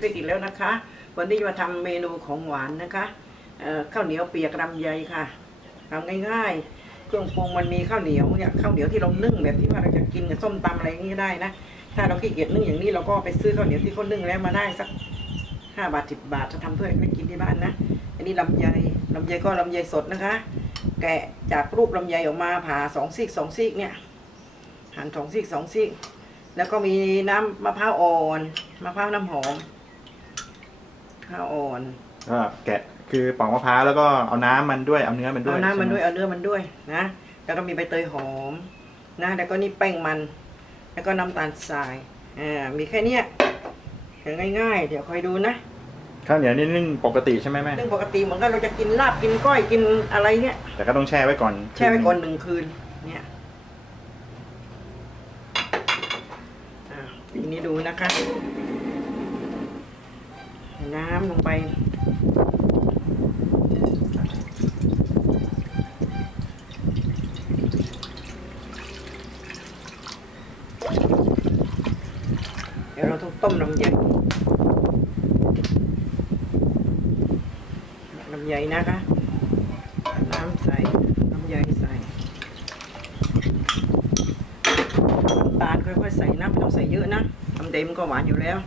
พริกอีกแล้วนะคะ วันนี้มาทำเมนูของหวานนะคะเอ่อข้าวเหนียวเปียกลำไยค่ะทำง่ายๆ เครื่องปรุงมันมีข้าวเหนียวเนี่ยข้าวเหนียวที่เรานึ่งแบบที่ว่าเราจะกินกับส้มตำอะไรอย่างนี้ได้นะ ถ้าเราขี้เกียจนึ่งอย่างนี้เราก็ไปซื้อข้าวเหนียวที่เขานึ่งแล้วมาได้สักห้าบาทสิบบาทจะทำเพื่อให้กินที่บ้านนะ อันนี้ลำไยลำไยก็ลำไยสดนะคะ แกะจากรูปลำไยออกมาผ่าสองซีกสองซีกเนี่ยหั่นสองซีกสองซีกแล้วก็มีน้ำมะพร้าวอ่อนมะพร้าวน้ำหอม มะพร้าวอ่อนก็แกะคือปอกมะพร้าวแล้วก็เอาน้ำมันด้วยเอาเนื้อมันด้วยเอาน้ำมันด้วยใช่ไหเอาเนื้อมันด้วยนะ แล้วก็มีใบเตยหอมนะ แล้วก็นี่แป้งมัน แล้วก็น้ำตาลทรายอ่ามีแค่เนี้ยเดี๋ยวง่าย ๆ เดี๋ยวคอยดูนะข้าวเหนียวนี่นึ่งปกติใช่ไหมแม่เรื่องปกติเหมือนกันเราจะกินลาบกินก้อยกินอะไรเนี่ย แต่ก็ต้องแช่ไว้ก่อนแช่ไว้ก่อนหนึ่งคืน เนี่ยอ่าทีนี้ดูนะคะใส่ น้ำลงไป เดี๋ยวเราต้องต้มลำไยลำไยนะคะ น้ำใส่น้ำใยใส่น้ำตาลค่อยๆใส่นะไม่ต้องใส่เยอะนะทำเต็มนก็หวานอยู่แล้ว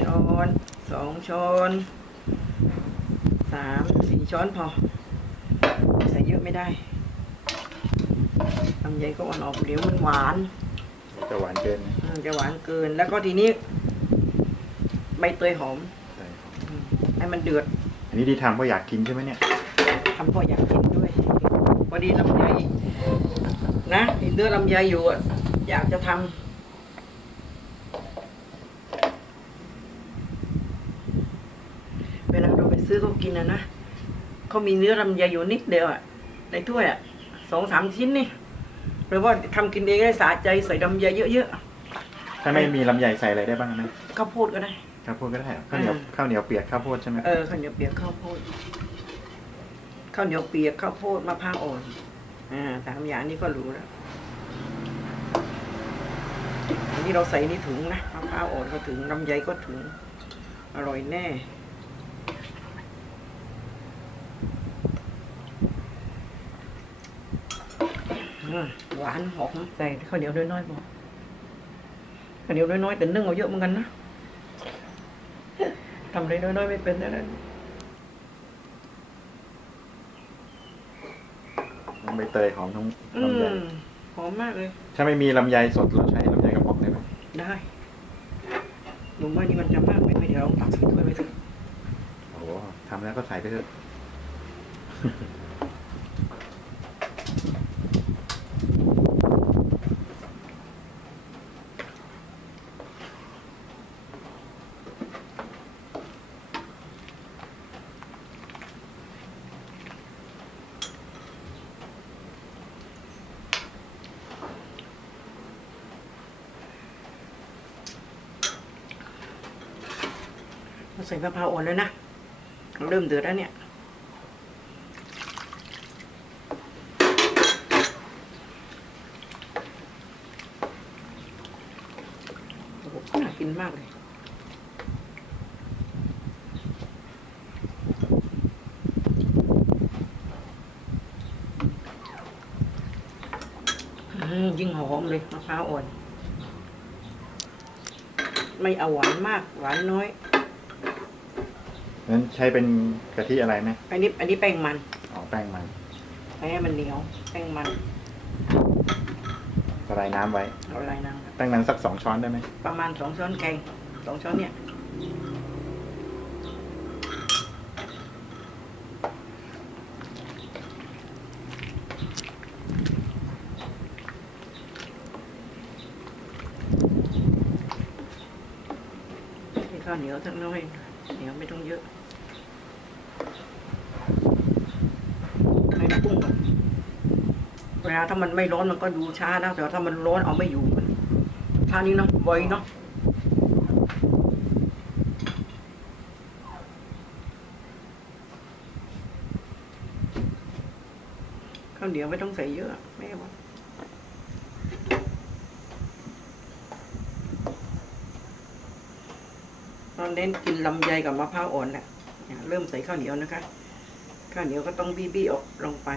ช้อน สองช้อนสามสี่ช้อนพอ ใส่เยอะไม่ได้ลำไยก็อ่อนออกเดี๋ยวมันหวานจะหวานเกินนะอืมจะหวานเกินแล้วก็ทีนี้ ใบเตยหอมใช่อืมให้มันเดือด อันนี้ที่ทำเพราะอยากกินใช่ไหมเนี่ยทำพออยากกินด้วยพอดีลำไยนะเห็นเนื้อลำไยอยู่อะอยากจะทำเวลา เราไปซื้อเขากินอะนะเขามีเนื้อลำไยอยู่นิดเดียวอะในถ้วยอะสองสามชิ้นนี่หรือว่าทำกินเองได้สะใจใส่ลำไยเยอะถ้าไม่มีลำไยใส่อะไรได้บ้างนะๆข้าวโพดก็ได้ ข้าวโพดก็ได้เหรอข้าวเหนียวอืมข้าวเหนียวเปียกข้าวโพดใช่ไหมเออข้าวเหนียวเปียกข้าวโพดข้าวเหนียวเปียกข้าวโพดมะพร้าวอ่อนอ่าสามอย่างนี้ก็รู้แล้วอันนี้เราใส่นี่ถุงนะมะพร้าวอ่อนก็ถึงลำไยก็ถึง อร่อยแน่ หวานหอมใส่ข้าวเหนียวน้อยๆพอข้าวเหนียวน้อยๆแต่นึ่งเอาเยอะเหมือนกันนะทำเลยน้อยๆไม่เป็นนะใบเตยหอมทั้งอืลำไยมหอมมากเลย ถ้าไม่มีลำไยสดเราใช้ลำไยกระป๋องได้ไหมได้หนูว่านี่มันจะมากไปไหมเดี๋ยวเราตักใส่ถ้วยไปสิโอ้โหทำแล้วก็ใส่ไปเถอะ ส่มะพร้าวอ่อนแล้วนะ เริ่มเดือดแล้วเนี่ย โอ้โหน่ากินมากเลยยิ่งหอมเลยมะพร้าวอ่อน ไม่เอาหวานมาก หวานน้อย นั้นใช้เป็นกะทิอะไรไหมอันนี้อันนี้แป้งมันอ๋อแป้งมันให้มันเหนียว แป้งมันละลายน้ำไว้ เอาอะไรนางแป้งมันสักสองช้อนได้ไหมประมาณสองช้อนแกงสองช้อนเนี่ยให้ข้าวเหนียวสักน้อย เหนียวไม่ต้องเยอะให้กุ้งก่อนเวลาถ้ามันไม่ร้อนมันก็ดูช้านะแต่ถ้ามันร้อนเอาไม่อยู่มันช้านี้เนาะไวเนาะข้าวเหนียวไม่ต้องใส่เยอะ ไม่ว่าเน้นกินลำไยกับมะพร้าวอ่อนแหละเริ่มใส่ข้าวเหนียวนะคะ ข้าวเหนียวก็ต้องบี้ๆออกลงไป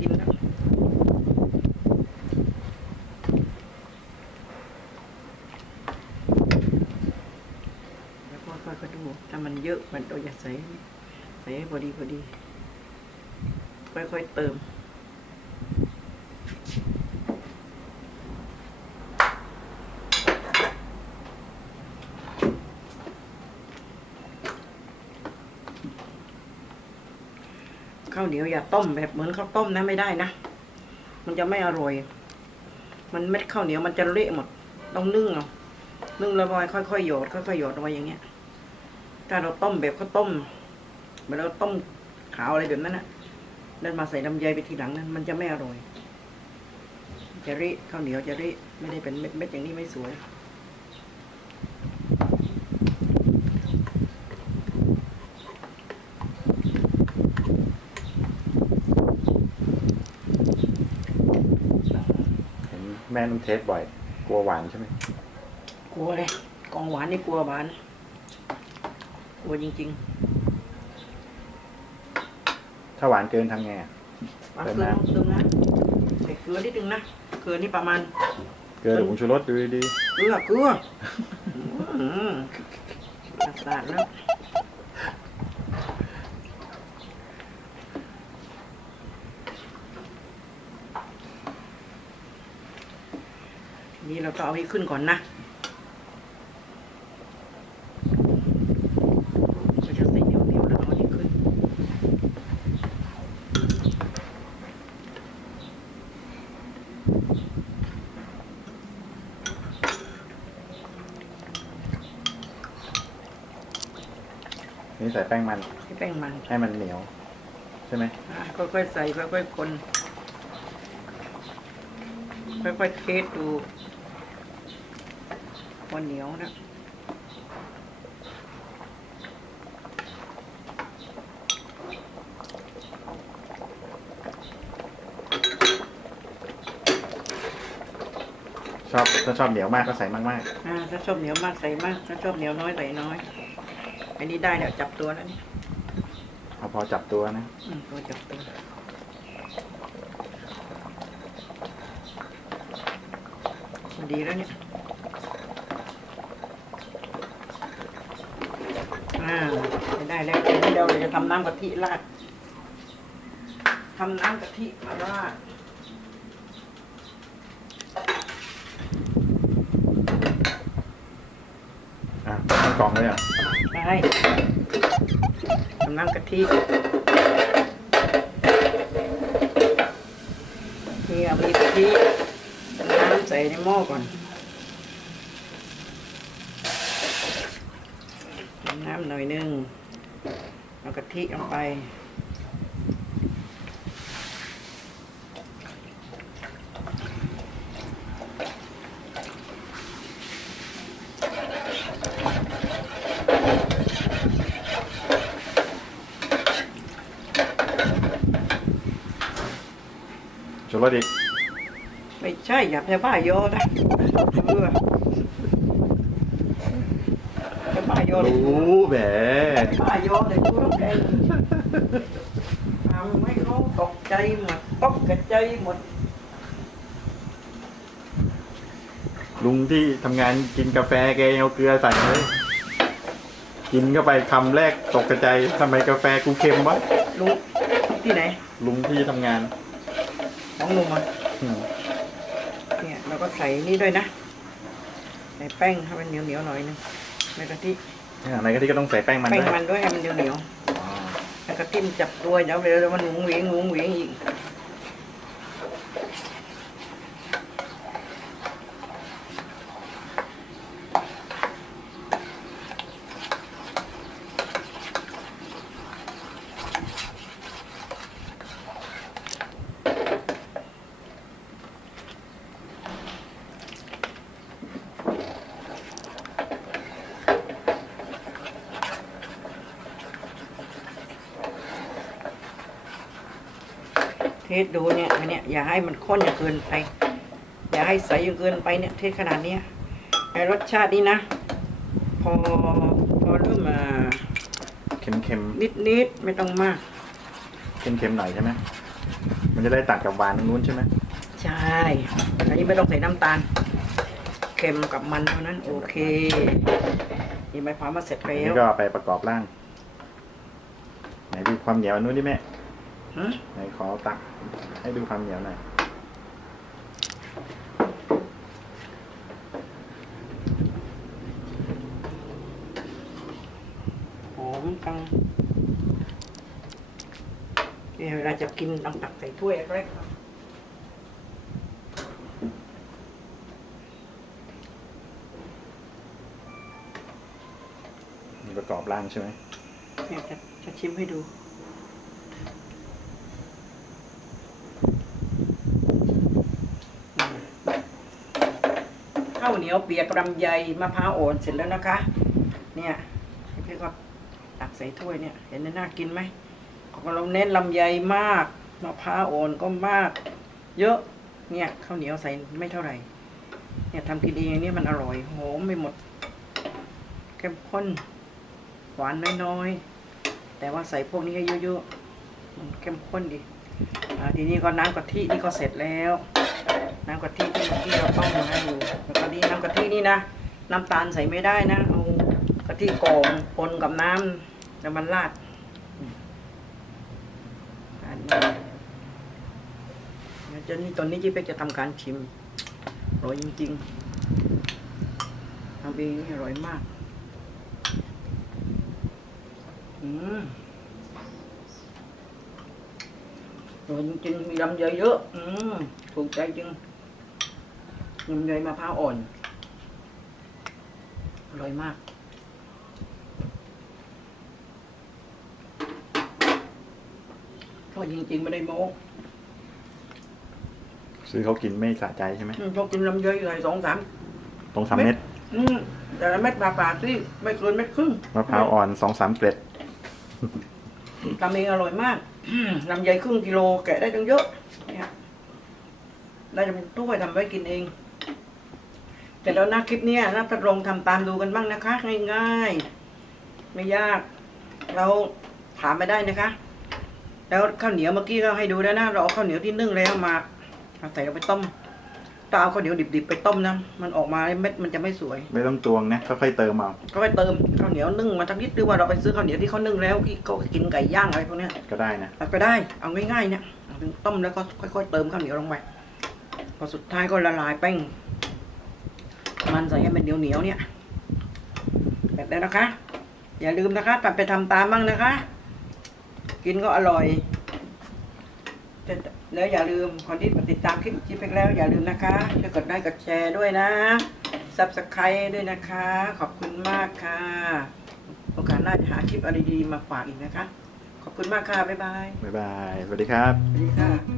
กินะแล้วก็ค่อยๆดูถ้ามันเยอะมันตัวอย่าใส่ใส่พอดีพอดี ค่อยๆเติม ข้าวเหนียวอย่าต้มแบบเหมือนข้าวต้มนะไม่ได้นะ มันจะไม่อร่อย มันเม็ดข้าวเหนียวมันจะเละหมด ต้องนึ่งเอานึ่งแล้วก็ค่อยๆหยดค่อยๆหยอดลงไปอย่างเงี้ย ถ้าเราต้มแบบข้าวต้มเหมือนเราต้มขาวอะไรแบบนั้นนะแล้วมาใส่ลำไยไปทีหลังนั้นมันจะไม่อร่อยจะเละข้าวเหนียวจะเละไม่ได้เป็นเม็ดๆอย่างนี้ไม่สวย แม่นุ่งเทสบ่อย กลัวหวานใช่ไหมกลัวเลยกองหวานนี่กลัวหวานกลัวจริงถ้าหวานเกินทำไงอะๆหวานเติมเกลือน้ำต้องเติมนะใส่เกลือนิดนึงนะเกลือนี่ประมาณเกินหรือผงชูรสดูดีเกลือเกลืออืมสาดแล้ นี่เราต้องเอาให้ขึ้นก่อนนะเราจะใส่เหนียวเหนียวๆแล้วเอาให้ขึ้นๆนี่ใส่แป้งมันให้แป้งมันให้มันเหนียว ใช่ไหมอะค่อยๆใส่ค่อยๆคน ค่อยๆเทสดู ว่าเหนียวนะชอบถ้าชอบเหนียวมากก็ใส่มากอ่าถ้าชอบเหนียวมากใส่มาก ถ้าชอบเหนียวน้อยใส่น้อย อันนี้ได้แล้วจับตัวแล้วนี่ๆเอาพอจับตัวนะ อืมตัวจับตัวดีแล้วเนี่ย อ่าได้แล้วทีนี้เราจะทำน้ำกะทิราดทำน้ำกะทิมาราดอะตั้งกล่องเลยอะได้ทำน้ำกะทินี่เอามีกะทิน้ำใส่ในหม้อก่อนำหน่อยหนึงเอากะ ทิลงไป ชูรสอีกไม่ใช่อย่าไปบ้าโยนะเบื่อจะบ้าโยเลยรู้แหมบ้าโยเลยกูต้อ งแดงทำให้เขาตกใจหมดตกกระใจหมด ลุงที่ทำงานกินกาแฟแกยังเอาเกลือใส่เลย กินเข้าไปคำแรกตกกระใจทำไมกาแฟกูเค็มวะลุงที่ไหนลุงที่ทำงานน้องลุงอะอืมเนี่ยเราก็ใส่นี่ด้วยนะแป้งให้มันเหนียวเหนียวๆหน่อยนึงในกะทิในกะทิก็ต้องใส่แป้งมันแป้งด้วยมันด้วยให้มันเหนียวเหนียวอ๋อๆแล้ว กะทิมันจับตัวเดี๋ยวเดี๋ยวมันหวงเหวงหวงเหวงอีก เทสดูเนี่ยอันเนี้ยอย่าให้มันข้นจนเกินไป อย่าให้ใสจนเกินไปเนี่ยเทสขนาดเนี้ยไอรสชาตินี้นะ พอพอเริ่มมาเค็มเค็มนิดนิดๆไม่ต้องมาก เค็มเค็มๆหน่อยใช่ไหมมันจะได้ตัดกับหวานตรงนู้นใช่ไหมใช่อันนี้ไม่ต้องใส่น้ำตาล เค็มกับมันเท่านั้น โอเคนี่ใบพร้าวมาเสร็จอันแล้นี้วก็เอาไปประกอบร่างไหนดูความเหนียวอันนู้นดิแม่ฮะ ไหนขอตักให้ดูความเหนียวหน่อยหอมจังเนี่ยเวลาจะกินต้องตักใส่ถ้วยเล็กๆมีประกอบร่างใช่ไหมเนี่ยจะจะชิมให้ดูอืมข้าว เหนียวเปียกลำไยมะพร้าวอ่อนเสร็จแล้วนะคะ เนี่ยพี่ก็ตักใส่ถ้วยเนี่ย เห็นน่ากินไหมของเราเน้นลำไยมากมะพร้าวอ่อนก็มาก เยอะเนี่ยข้าวเหนียวใส่ไม่เท่าไหร่ เนี่ยทำกินเองเนี่ยมันอร่อยหอมไปหมดเข้มข้นหวานน้อยๆ แต่ว่าใส่พวกนี้ให้เยอะๆมันเข้มข้นดีอ่าทีนี้ก็น้ำกะทินี่ก็เสร็จแล้ว น้ำกะทิที่เมื่อกี้เราต้มมาให้ดูแล้วก็นี่น้ำกะทินี่นะ น้ำตาลใส่ไม่ได้นะ เอากะทิกองปนกับน้ำแล้วมันราดอันนี้เดี๋ยวจะนี่ตอนนี้จิ๊บเป็กจะทำการชิมอร่อยจริงๆทำเองนี่อร่อยมาก อืมโอ้ยจริงๆมีลำเยอะอืม ถูกใจจริงลำไยมะพร้าวอ่อน อร่อยมาก ก็จริงๆไม่ได้โม้ซื้อเขากินไม่สะใจใช่ไหมอืมชอบกินลำไยเลยสองสามตรงสามเม็ดอืมแต่ละเม็ดปลาๆสิไม่เกินเม็ดครึ่งมะพร้าวอ่อนสองสามเกล็ดทำเองอร่อยมากลำไยครึ่งกิโลแกะได้ตั้งเยอะเนี่ย ได้จะเป็นถ้วยทำไว้กินเอง แต่แล้วนะคลิปเนี้ยนะทดลองทำตามดูกันบ้างนะคะ ง่ายๆ ไม่ยาก เราถามไปได้นะคะ แล้วข้าวเหนียวเมื่อกี้ก็ให้ดูแล้วนะเราเอาข้าวเหนียวที่นึ่งแล้วมาเอาใส่ลงไปต้มถ้าเอาข้าวเหนียวดิบๆไปต้มนะ มันออกมาเม็ดมันจะไม่สวย ไม่ต้องตวงนะค่อยๆเติมเอาก็ไปเติมข้าวเหนียวนึ่งมาทักนิดหรือว่าเราไปซื้อข้าวเหนียวที่เขานึ่งแล้วที่เขากินไก่ย่างอะไรพวกเนี้ยก็ได้นะตัดไปได้เอาง่ายๆเนี่ยเอาถึงต้มแล้วก็ค่อยๆเติมข้าวเหนียวลงไป พอสุดท้ายก็ละลายแป้งมันใส่ให้มันเหนียวๆเนี่ยแบบนี้นะคะ อย่าลืมนะคะตัดไปทำตามบ้างนะคะ กินก็อร่อยแต่แล้วอย่าลืมคนที่ติดตามคลิปจิ๊บไปแล้ว อย่าลืมนะคะช่วยกดไลค์กดแชร์ด้วยนะซับสไครต์ด้วยนะคะ ขอบคุณมากค่ะ โอกาสหน้าจะหาคลิปอะไรดีๆมาฝากอีกนะคะ ขอบคุณมากค่ะ บ๊ายบาย บ๊ายบาย สวัสดีครับ สวัสดีค่ะ